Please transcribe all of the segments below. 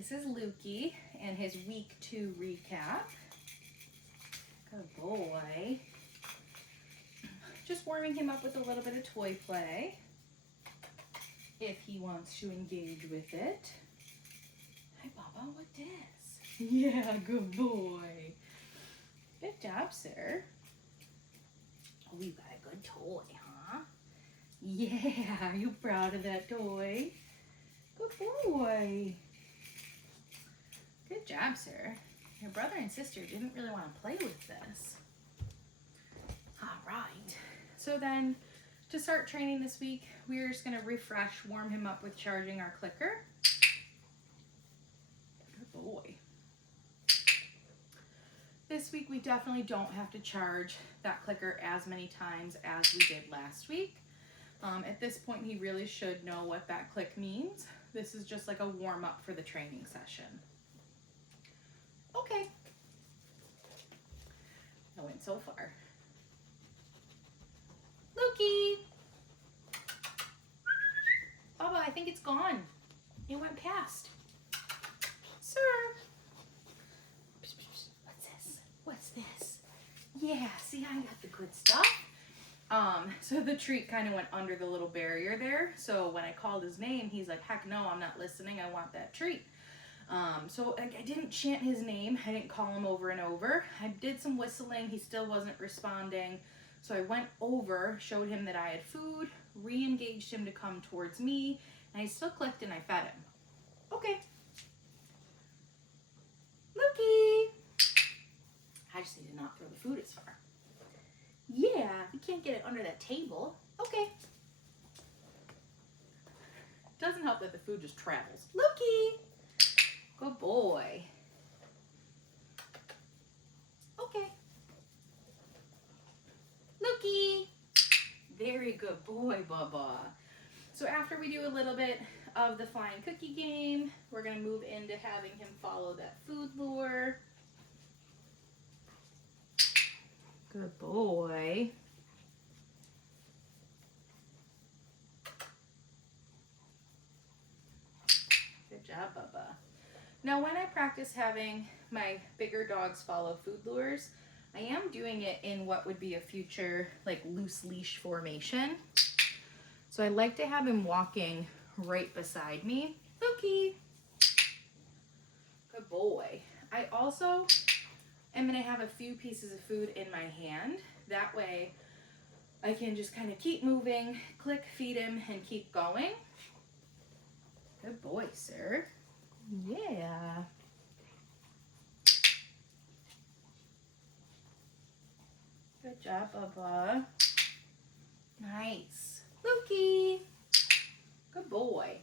This is Lukey and his week 2 recap. Good boy. Just warming him up with a little bit of toy play if he wants to engage with it. Hi, Baba, what this? Yeah, good boy. Good job, sir. Oh, you got a good toy, huh? Yeah, are you proud of that toy? Good boy. Good job, sir. Your brother and sister didn't really want to play with this. All right. So then, to start training this week, we're just going to refresh, warm him up with charging our clicker. Good boy. This week, we definitely don't have to charge that clicker as many times as we did last week. At this point, he really should know what that click means. This is just like a warm-up for the training session. Okay. I went so far. Lukey! Baba, I think it's gone. It went past. Sir! What's this? What's this? Yeah, see, I got the good stuff. So the treat kind of went under the little barrier there. So when I called his name, he's like, heck no, I'm not listening. I want that treat. So I didn't chant his name. I didn't call him over and over. I did some whistling. He still wasn't responding. So I went over, showed him that I had food, re-engaged him to come towards me, and I still clicked and I fed him. Okay. Lukey! I just need to not throw the food as far. Yeah, you can't get it under that table. Okay. Doesn't help that the food just travels. Lukey! Good boy. Okay. Lukey. Very good boy, Bubba. So after we do a little bit of the flying cookie game, we're going to move into having him follow that food lure. Good boy. Good job, Bubba. Now, when I practice having my bigger dogs follow food lures, I am doing it in what would be a future like loose leash formation. So I like to have him walking right beside me. Lukey. Good boy. I also am going to have a few pieces of food in my hand. That way I can just kind of keep moving, click, feed him, and keep going. Good boy, sir. Yeah. Good job, Bubba. Nice. Lukey. Good boy.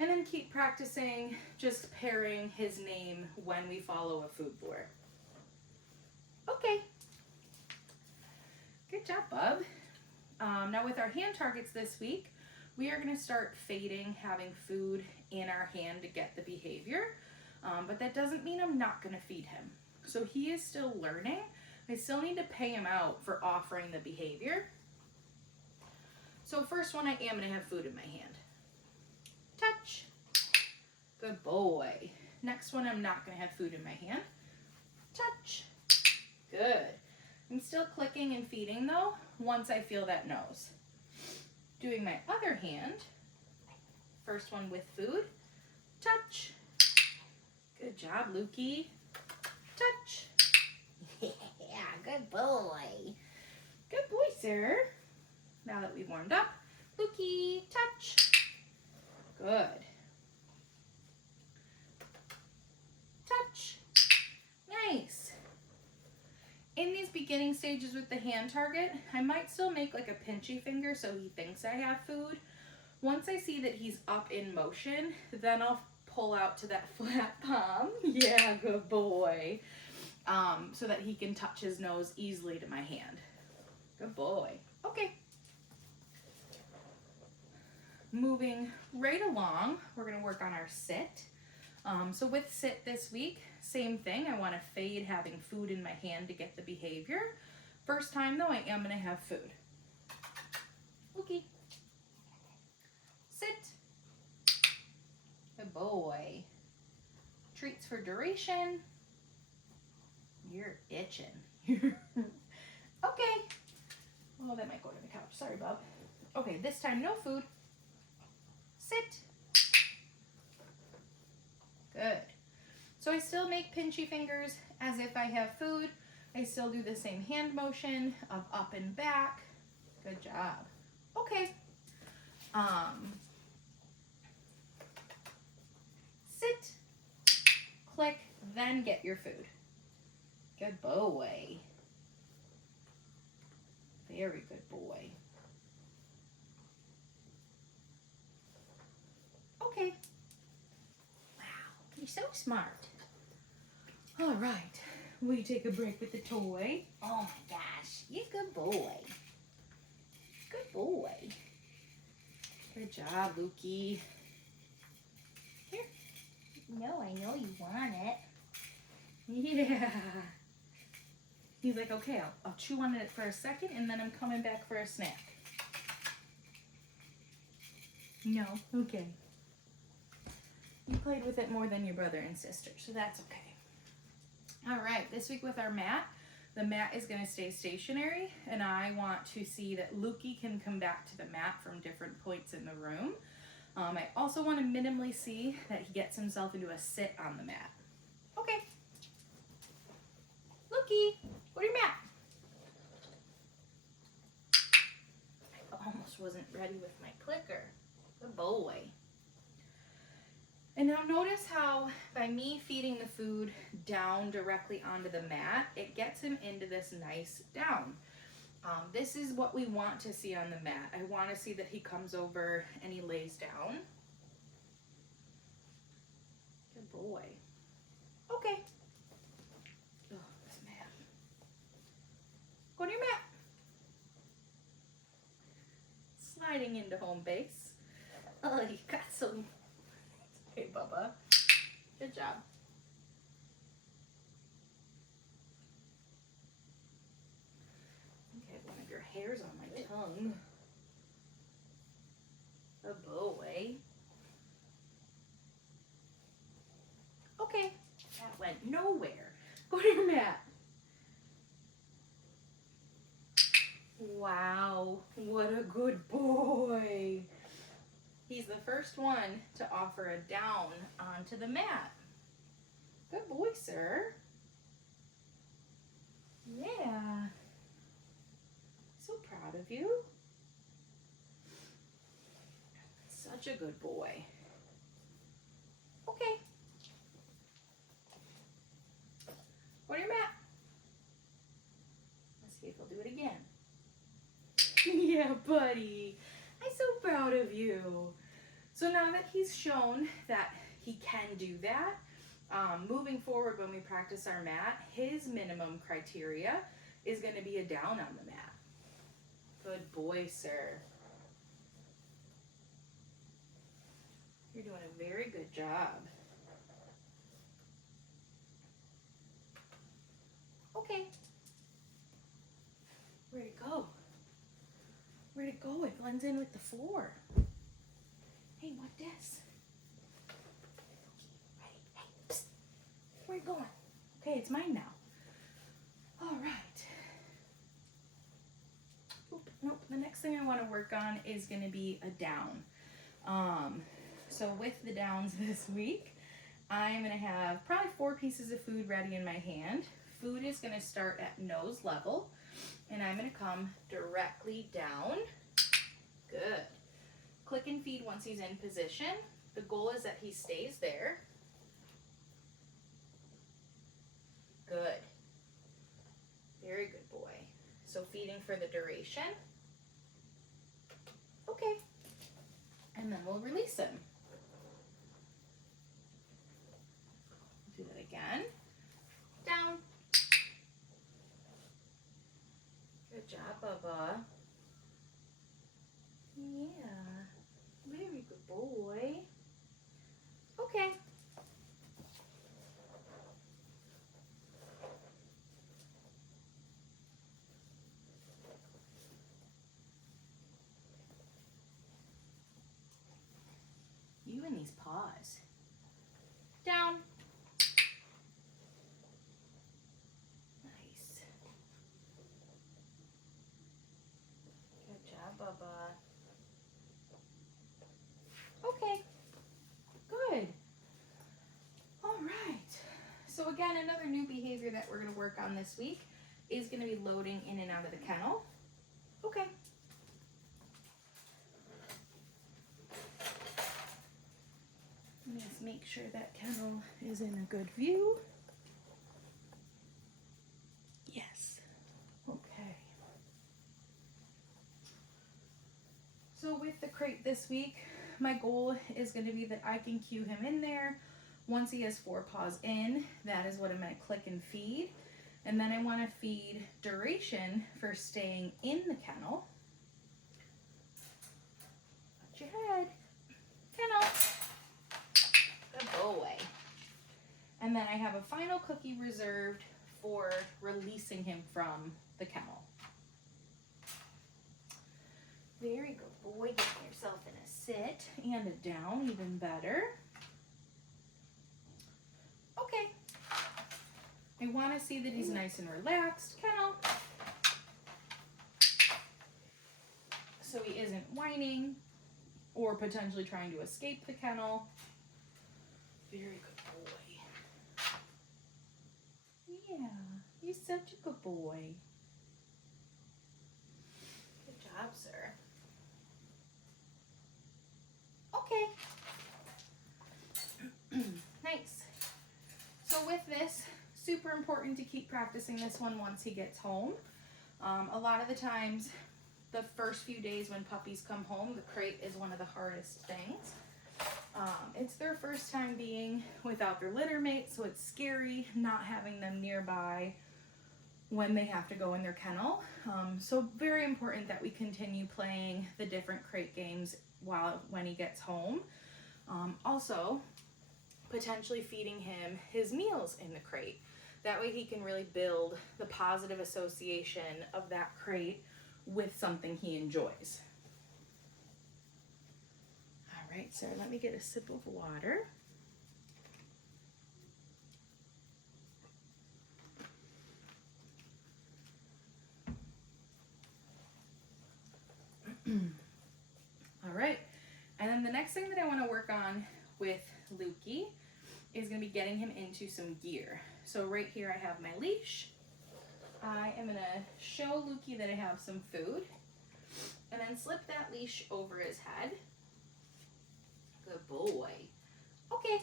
And then keep practicing just pairing his name when we follow a food lure. Okay. Good job, Bub. Now with our hand targets this week, we are going to start fading having food in our hand to get the behavior. But that doesn't mean I'm not going to feed him. So he is still learning. I still need to pay him out for offering the behavior. So first one, I am going to have food in my hand. Touch. Good boy. Next one, I'm not going to have food in my hand. Touch. Good. I'm still clicking and feeding though, once I feel that nose. Doing my other hand. First one with food. Touch. Good job, Lukey. Touch. Yeah, good boy. Good boy, sir. Now that we've warmed up, Lukey, touch. Good. Touch. Nice. In these beginning stages with the hand target, I might still make like a pinchy finger so he thinks I have food. Once I see that he's up in motion, then I'll pull out to that flat palm. Yeah, good boy. So that he can touch his nose easily to my hand. Good boy. Okay. Moving right along, we're going to work on our sit. So with sit this week, same thing. I want to fade having food in my hand to get the behavior. First time though, I am going to have food. Okay. Sit. Good boy. Treats for duration. You're itching. Okay. Oh, that might go to the couch. Sorry, bub. Okay, this time no food. Sit. Good. So I still make pinchy fingers as if I have food. I still do the same hand motion of up and back. Good job. Okay. Sit, click, then get your food. Good boy. Very good boy. Okay. Wow, you're so smart. All right, we take a break with the toy. Oh my gosh, you're a good boy. Good boy. Good job, Lukey. Here. No, I know you want it. Yeah. He's like, okay, I'll chew on it for a second and then I'm coming back for a snack. No, okay. You played with it more than your brother and sister, so that's okay. All right, this week with our mat, the mat is going to stay stationary, and I want to see that Lukey can come back to the mat from different points in the room. I also want to minimally see that he gets himself into a sit on the mat. Okay. Lukey, go to your mat. I almost wasn't ready with my clicker. Good boy. And now notice how by me feeding the food down directly onto the mat, it gets him into this nice down. This is what we want to see on the mat. I want to see that he comes over and he lays down. Good boy. Okay. Oh, this mat. Go to your mat. Sliding into home base. Oh, you got some. Okay, Bubba. Good job. Okay, one of your hairs on my tongue. A boy. Okay, that went nowhere. Go to your mat. Wow, what a good boy. He's the first one to offer a down onto the mat. Good boy, sir. Yeah. So proud of you. Such a good boy. Okay. Go to your mat. Let's see if he'll do it again. Yeah, buddy. I'm so proud of you. So now that he's shown that he can do that, moving forward when we practice our mat, his minimum criteria is going to be a down on the mat. Good boy, sir. You're doing a very good job. Okay. Where'd it go? Where'd it go? It blends in with the floor. Hey, what this? Ready? Hey, psst. Where you going? Okay, it's mine now. All right. Oop, nope, the next thing I want to work on is going to be a down. So with the downs this week, I'm going to have probably 4 pieces of food ready in my hand. Food is going to start at nose level, and I'm going to come directly down. Good. Click and feed once he's in position. The goal is that he stays there. Good. Very good boy. So feeding for the duration. Okay. And then we'll release him. Do that again. Down. Good job, Bubba. Yeah. Very good boy. Okay. again, another new behavior that we're going to work on this week is going to be loading in and out of the kennel. Okay. Just make sure that kennel is in a good view. Yes. Okay. So with the crate this week, my goal is going to be that I can cue him in there. Once he has 4 paws in, that is what I'm going to click and feed. And then I want to feed duration for staying in the kennel. Put your head. Kennel. Good boy. And then I have a final cookie reserved for releasing him from the kennel. Very good boy. Getting yourself in a sit and a down, even better. Okay. I want to see that he's nice and relaxed. Kennel. So he isn't whining or potentially trying to escape the kennel. Very good boy. Yeah, he's such a good boy. Good job, sir. Okay. Nice. So with this, super important to keep practicing this one once he gets home. A lot of the times, the first few days when puppies come home, the crate is one of the hardest things. It's their first time being without their litter mate, so it's scary not having them nearby when they have to go in their kennel. So very important that we continue playing the different crate games when he gets home. Also, potentially feeding him his meals in the crate. That way he can really build the positive association of that crate with something he enjoys. All right, so let me get a sip of water. All right, and then the next thing that I want to work on with Lukey is going to be getting him into some gear. So right here I have my leash. I am going to show Lukey that I have some food and then slip that leash over his head. Good boy. Okay.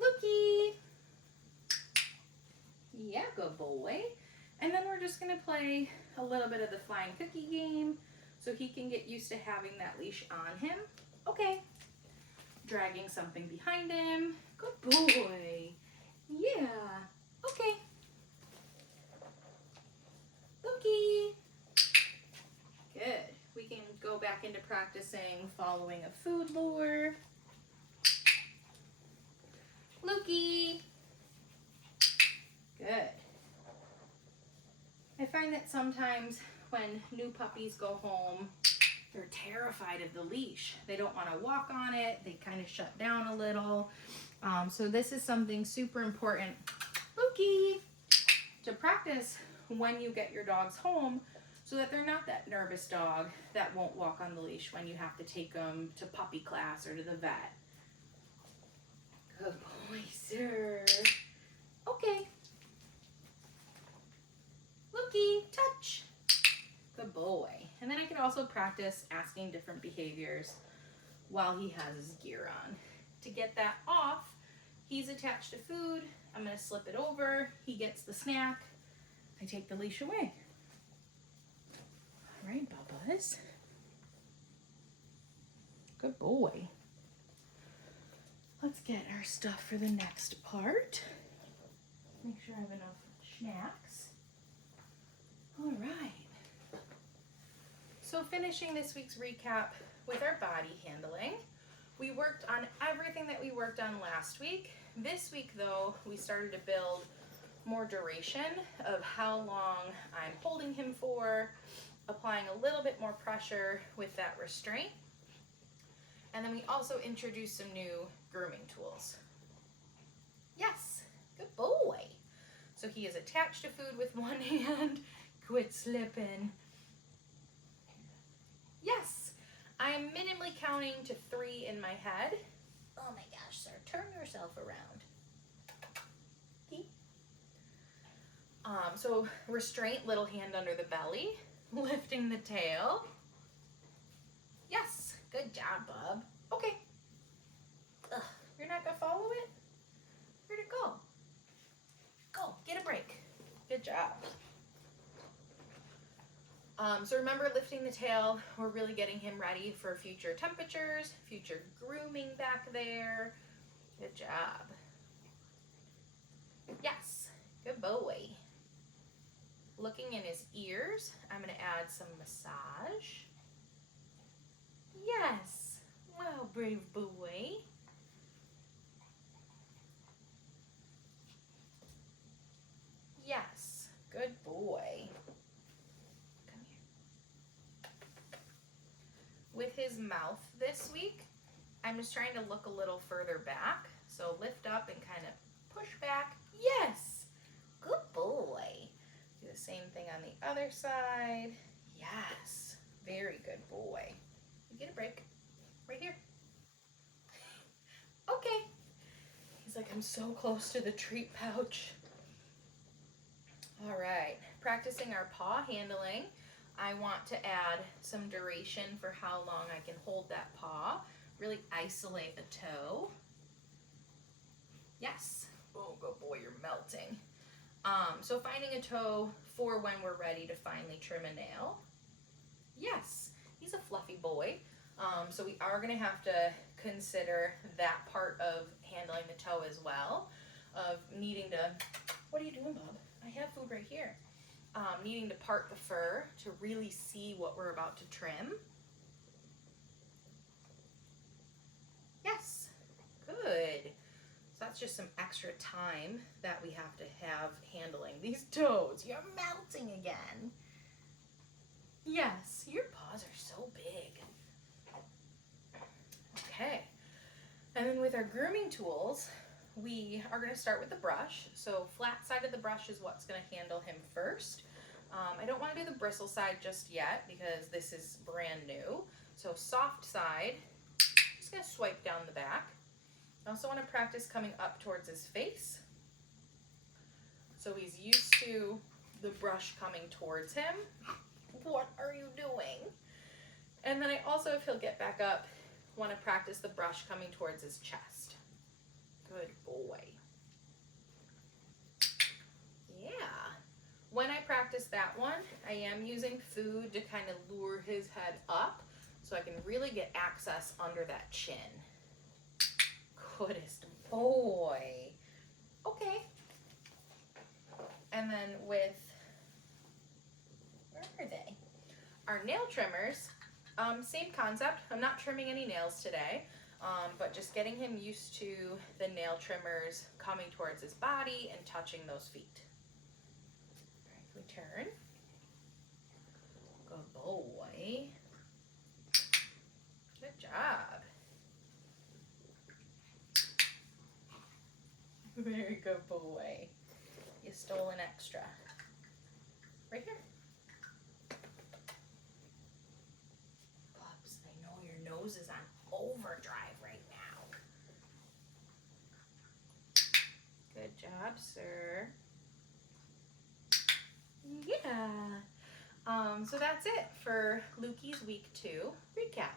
Lukey. Yeah, good boy. And then we're just going to play a little bit of the flying cookie game so he can get used to having that leash on him. Okay. Dragging something behind him. Good boy. Yeah. Okay. Lukey. Good. We can go back into practicing following a food lure. Lukey. Good. I find that sometimes when new puppies go home, they're terrified of the leash. They don't want to walk on it. They kind of shut down a little. So this is something super important, Lukey, to practice when you get your dogs home so that they're not that nervous dog that won't walk on the leash when you have to take them to puppy class or to the vet. Good boy, sir. Okay. Lukey, touch. Good boy. And then I could also practice asking different behaviors while he has his gear on. To get that off, he's attached to food. I'm going to slip it over. He gets the snack. I take the leash away. All right, Bubba's. Good boy. Let's get our stuff for the next part. Make sure I have enough snacks. All right. So finishing this week's recap with our body handling, we worked on everything that we worked on last week. This week, though, we started to build more duration of how long I'm holding him for, applying a little bit more pressure with that restraint. And then we also introduced some new grooming tools. Yes, good boy. So he is attached to food with one hand. Quit slipping. Yes, I am minimally counting to 3 in my head. Oh my gosh, sir, turn yourself around. So restraint, little hand under the belly, lifting the tail. Yes, good job, bub. Okay. Ugh, you're not gonna follow it? Where'd it go? Go, get a break. Good job. So remember, lifting the tail, we're really getting him ready for future temperatures, future grooming back there. Good job. Yes, good boy. Looking in his ears, I'm going to add some massage. Yes, well, brave boy. Yes, good boy. Come here. With his mouth this week, I'm just trying to look a little further back. So lift up and kind of push back. Yes, good boy. Do the same thing on the other side. Yes, very good boy. You get a break right here. Okay. He's like, I'm so close to the treat pouch. All right, practicing our paw handling. I want to add some duration for how long I can hold that paw. Really isolate the toe. Yes. Oh, good boy, you're melting. So finding a toe for when we're ready to finally trim a nail. Yes, he's a fluffy boy. So we are going to have to consider that part of handling the toe as well, of needing to, what are you doing, Bob? I have food right here. Needing to part the fur to really see what we're about to trim. Yes, good. So that's just some extra time that we have to have handling these toes. You're melting again. Yes, your paws are so big. Okay, and then with our grooming tools, we are going to start with the brush. So flat side of the brush is what's going to handle him first. I don't want to do the bristle side just yet because this is brand new. So soft side, just going to swipe down the back. I also want to practice coming up towards his face. So he's used to the brush coming towards him. What are you doing? And then I also, if he'll get back up, want to practice the brush coming towards his chest. Good boy. Yeah. When I practice that one, I am using food to kind of lure his head up so I can really get access under that chin. Goodest boy. Okay. And then with, where are they? Our nail trimmers, same concept. I'm not trimming any nails today, but just getting him used to the nail trimmers coming towards his body and touching those feet. All right, we turn. Good boy. Good job. Very good boy. You stole an extra. Right here. Bubs, I know your nose is on overdrive right now. Good job, sir. Yeah. So that's it for Lukey's week 2 recap.